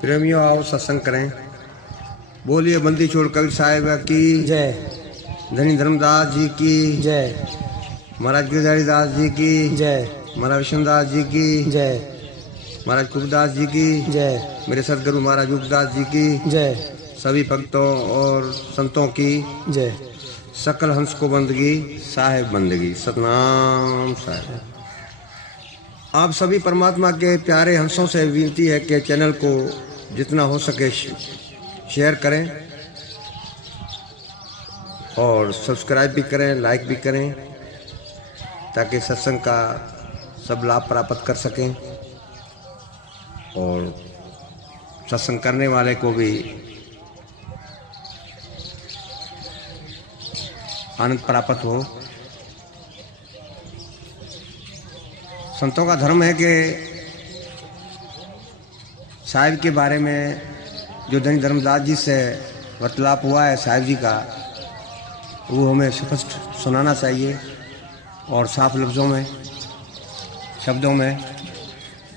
प्रेमियों आओ सत्संग करें। बोलिए बंदी छोड़ कबीर साहिब की जय। धनी धर्मदास जी की जय। महाराज गिरधारी दास जी की जय। महाराज विष्णुदास जी की जय। महाराज कुबदास जी की जय। मेरे सदगुरु महाराज उपदास जी की जय। सभी भक्तों और संतों की जय। सकल हंस को बंदगी साहेब बंदगी सतनाम साहेब। आप सभी परमात्मा के प्यारे हंसों से विनती है कि चैनल को जितना हो सके शेयर करें और सब्सक्राइब भी करें, लाइक भी करें, ताकि सत्संग का सब लाभ प्राप्त कर सकें और सत्संग करने वाले को भी आनंद प्राप्त हो। संतों का धर्म है कि साहिब के बारे में जो धनी धर्मदास जी से वार्तालाप हुआ है साहिब जी का, वो हमें स्पष्ट सुनाना चाहिए और साफ लफ्ज़ों में, शब्दों में,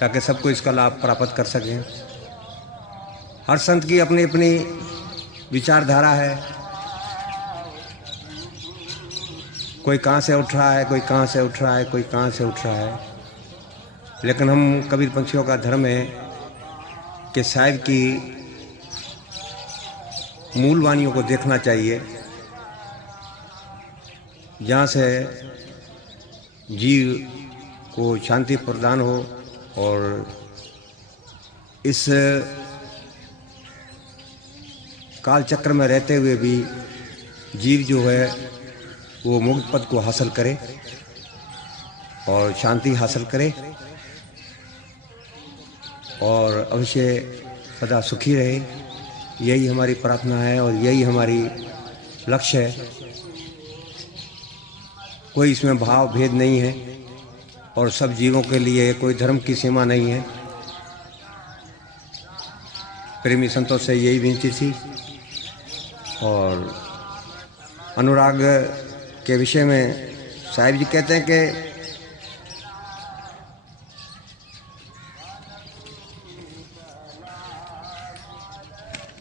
ताकि सबको इसका लाभ प्राप्त कर सकें। हर संत की अपनी अपनी विचारधारा है, कोई कहाँ से उठ रहा है, कोई कहाँ से उठ रहा है, कोई कहाँ से उठ रहा है, लेकिन हम कबीर पंथियों का धर्म है कि साहिब की मूल वानियों को देखना चाहिए, जहाँ से जीव को शांति प्रदान हो और इस काल चक्र में रहते हुए भी जीव जो है वो मुक्त पद को हासिल करे और शांति हासिल करे और अवश्य सदा सुखी रहे। यही हमारी प्रार्थना है और यही हमारी लक्ष्य है। कोई इसमें भाव भेद नहीं है और सब जीवों के लिए कोई धर्म की सीमा नहीं है। प्रेमी संतों से यही विनती थी। और अनुराग के विषय में साहिब जी कहते हैं कि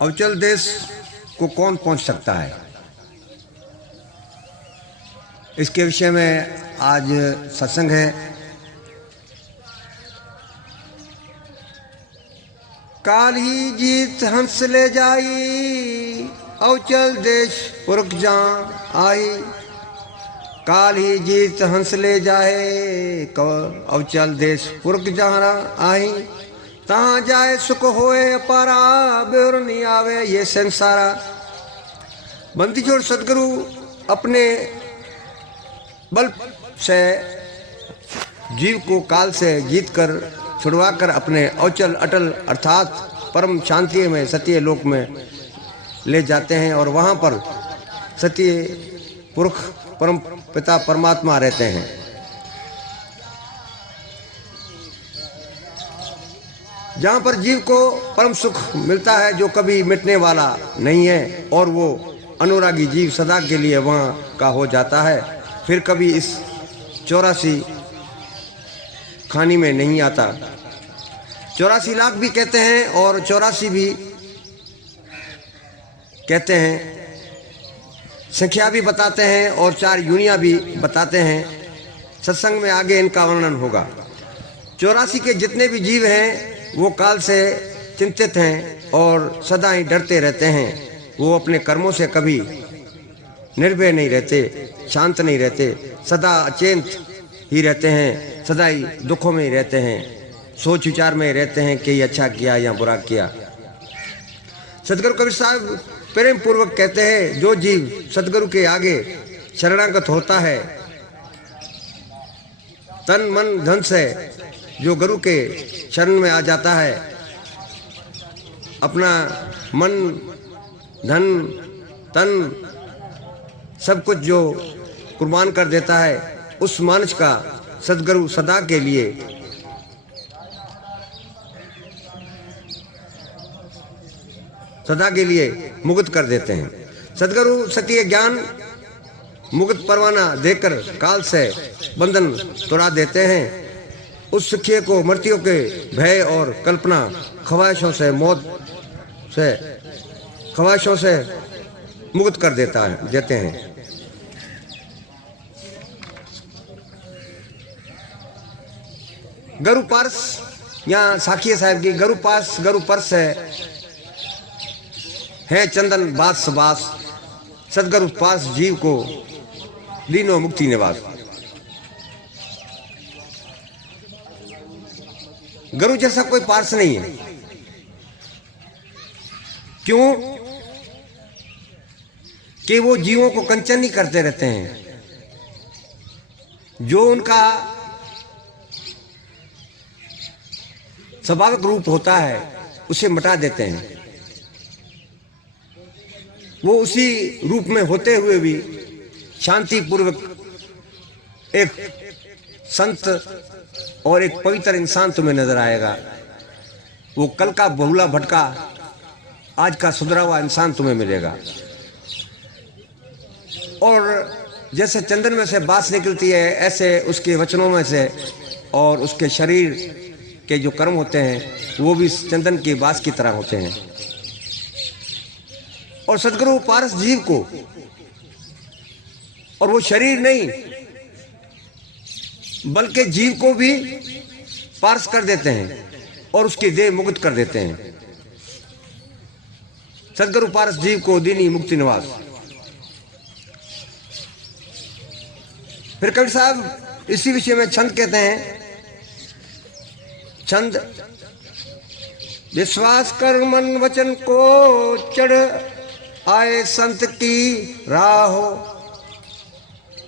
अवचल देश को कौन पहुंच सकता है, इसके विषय में आज सत्संग है। काल ही जीत हंस ले जाई, अवचल देश पुरख जान आई। काल ही जीत हंस ले जाए, अवचल देश पुरख जान आई। तहाँ जाए सुख होए अपारा, बेर नहीं आवे ये संसारा। बंदी छोड़ सदगुरु अपने बल से जीव को काल से जीतकर छुड़वाकर अपने अवचल अटल अर्थात परम शांति में सत्य लोक में ले जाते हैं और वहाँ पर सत्य पुरुष परम पिता परमात्मा रहते हैं। जहाँ पर जीव को परम सुख मिलता है जो कभी मिटने वाला नहीं है और वो अनुरागी जीव सदा के लिए वहाँ का हो जाता है, फिर कभी इस 84 खानी में नहीं आता। 84 लाख भी कहते हैं और 84 भी कहते हैं, संख्या भी बताते हैं और 4 यूनिया भी बताते हैं। सत्संग में आगे इनका वर्णन होगा। 84 के जितने भी जीव हैं वो काल से चिंतित हैं और सदा ही डरते रहते हैं। वो अपने कर्मों से कभी निर्भय नहीं रहते, शांत नहीं रहते, सदा अचेत ही रहते हैं, सदा ही दुखों में ही रहते हैं, सोच विचार में रहते हैं कि ये अच्छा किया या बुरा किया। सदगुरु कबीर साहब प्रेम पूर्वक कहते हैं, जो जीव सदगुरु के आगे शरणागत होता है, तन मन धन से जो गुरु के शरण में आ जाता है, अपना मन धन तन सब कुछ जो कुर्बान कर देता है, उस मानस का सदगुरु सदा के लिए मुक्त कर देते हैं। सदगुरु सत्य ज्ञान मुक्त परवाना देकर काल से बंधन तोड़ा देते हैं उस सिक्खे को मृत्यु के भय और कल्पना ख्वाहिशों से मुक्त कर देते हैं। गरु पारस, यहाँ साखिया साहब की गरु परस है चंदन बास बास, सदगुरु पास जीव को दीनो मुक्ति निवास। गुरु जैसा कोई पार्स नहीं है। क्यों? कि वो जीवों को कंचन नहीं करते रहते हैं, जो उनका स्वाभाविक रूप होता है उसे मिटा देते हैं। वो उसी रूप में होते हुए भी शांतिपूर्वक एक संत और एक पवित्र इंसान तुम्हें नजर आएगा। वो कल का बहुला भटका आज का सुधरा हुआ इंसान तुम्हें मिलेगा। और जैसे चंदन में से बास निकलती है, ऐसे उसके वचनों में से और उसके शरीर के जो कर्म होते हैं वो भी चंदन की बास की तरह होते हैं। और सदगुरु पारस जीव को, और वो शरीर नहीं बल्कि जीव को भी पारस कर देते हैं और उसकी देह मुक्त कर देते हैं। सदगुरु पारस जीव को दीनी मुक्ति निवास। फिर कवि साहब इसी विषय में छंद कहते हैं। छंद: विश्वास कर मन वचन को चढ़ आए संत की राहो,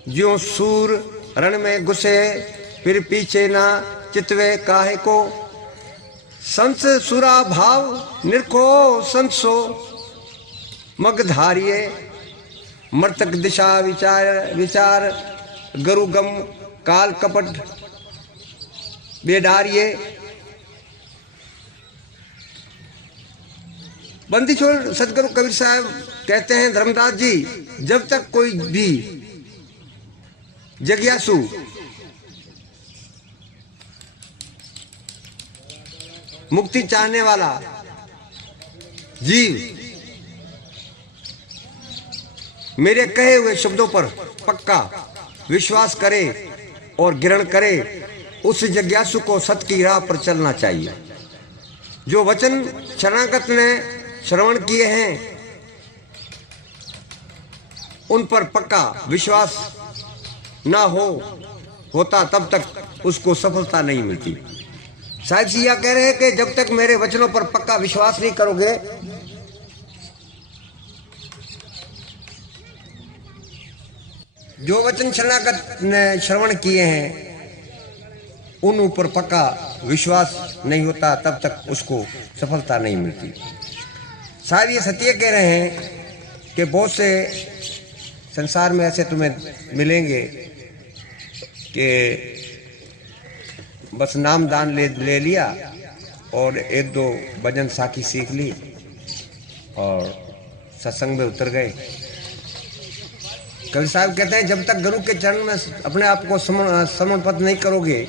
ज्यों सूर रण में घुसे फिर पीछे ना चितवे काहे को। संस सुरा भाव निरखो संसो, मग धारिये मर्तक दिशा विचार गुरु गम काल कपट बेडारिये। बंदी छोड़ सदगुरु कबीर साहब कहते हैं, धर्मदास जी, जब तक कोई भी जिज्ञासु मुक्ति चाहने वाला जीव मेरे कहे हुए शब्दों पर पक्का विश्वास करे और ग्रहण करे, उस जिज्ञासु को सत्य की राह पर चलना चाहिए। जो वचन शरणागत ने श्रवण किए हैं उन पर पक्का विश्वास ना होता तब तक उसको सफलता नहीं मिलती। साहिब जी यह कह रहे हैं कि जब तक मेरे वचनों पर पक्का विश्वास नहीं करोगे, जो वचन शरणागत ने श्रवण किए हैं उन ऊपर पक्का विश्वास नहीं होता तब तक उसको सफलता नहीं मिलती। साहब ये सत्य कह रहे हैं कि बहुत से संसार में ऐसे तुम्हें मिलेंगे कि बस नाम दान ले लिया और एक दो भजन साखी सीख ली और सत्संग में उतर गए। कवि साहब कहते हैं, जब तक गुरु के चरण में अपने आप को समर्पित नहीं करोगे,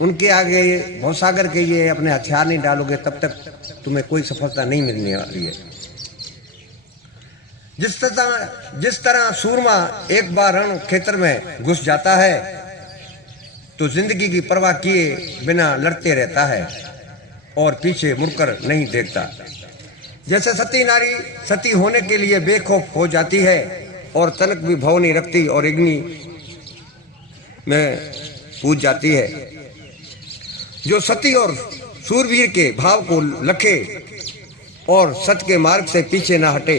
उनके आगे भवसागर के ये अपने हथियार नहीं डालोगे, तब तक तुम्हें कोई सफलता नहीं मिलने वाली है। जिस तरह सूरमा एक बार रण क्षेत्र में घुस जाता है तो जिंदगी की परवाह किए बिना लड़ते रहता है और पीछे मुड़कर नहीं देखता। जैसे सती नारी सती होने के लिए बेखौफ हो जाती है और तनक भी भाव नहीं रखती और अग्नि में कूद जाती है, जो सती और सूरवीर के भाव को लखे और सत्य के मार्ग से पीछे ना हटे,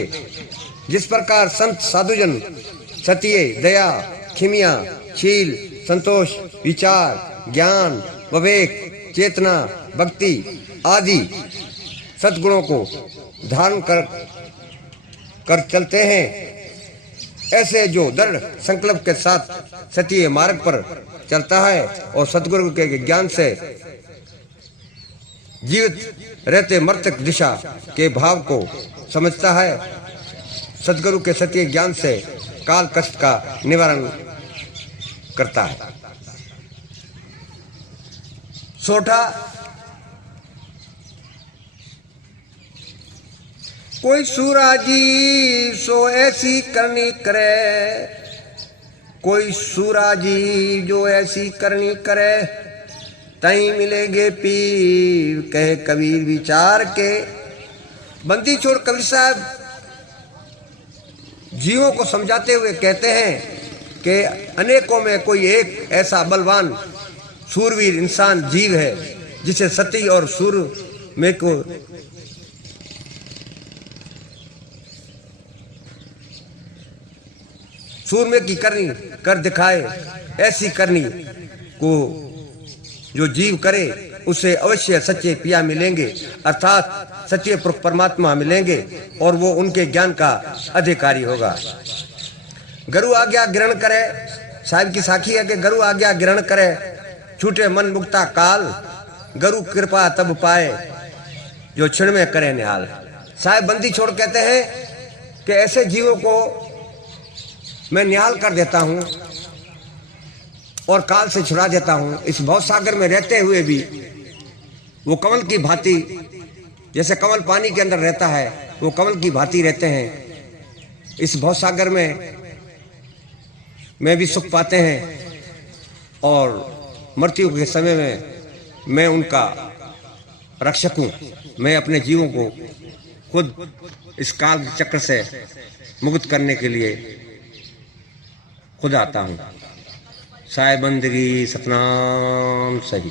जिस प्रकार संत साधुजन सत्य, दया, खिमिया, शील, संतोष, विचार, ज्ञान, विवेक, चेतना, भक्ति आदि सद्गुणों को धारण कर चलते हैं, ऐसे जो दृढ़ संकल्प के साथ सत्य मार्ग पर चलता है और सद्गुरु के ज्ञान से जीवित रहते मर्तक दिशा के भाव को समझता है, सद्गुरु के सत्य ज्ञान से काल कष्ट का निवारण करता है। सोठा, कोई सूराजी सो ऐसी करनी करे, कोई सूराजी जो ऐसी करनी करे, तई मिलेंगे पीर कहे कबीर विचार के। बंदी छोड़ कबीर साहब जीवों को समझाते हुए कहते हैं कि अनेकों में कोई एक ऐसा बलवान सूरवीर इंसान जीव है जिसे सती और सूर में को सूरमे की करनी कर दिखाए। ऐसी करनी को जो जीव करे उसे अवश्य सच्चे पिया मिलेंगे, अर्थात सच्चे परमात्मा मिलेंगे और वो उनके ज्ञान का अधिकारी होगा। गुरु आज्ञा ग्रहण करे, साहिब की साखी है कि गुरु आज्ञा ग्रहण करे, छूटे मन मुक्ता काल, गुरु कृपा तब पाए जो क्षण में करे निहाल। साहिब बंदी छोड़ कहते हैं कि ऐसे जीवों को मैं निहाल कर देता हूं और काल से छुड़ा देता हूं। इस भव सागर में रहते हुए भी वो कमल की भांति, जैसे कमल पानी के अंदर रहता है, वो कमल की भांति रहते हैं। इस भव सागर में भी सुख पाते हैं और मृत्यु के समय में मैं उनका रक्षक हूं। मैं अपने जीवों को खुद इस काल चक्र से मुक्त करने के लिए खुद आता हूं। साहिब बंदगी सतनाम सही।